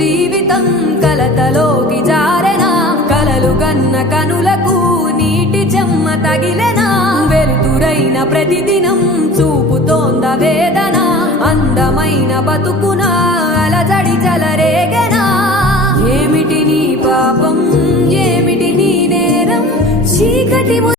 జీవితం కలతలోకి జారెనా కలలు గన్న కనులకు నీటి చెమ్మ తగిలెనా వెలుతురైన ప్రతిదినం చూపుతోంద వేదన అందమైన బతుకునా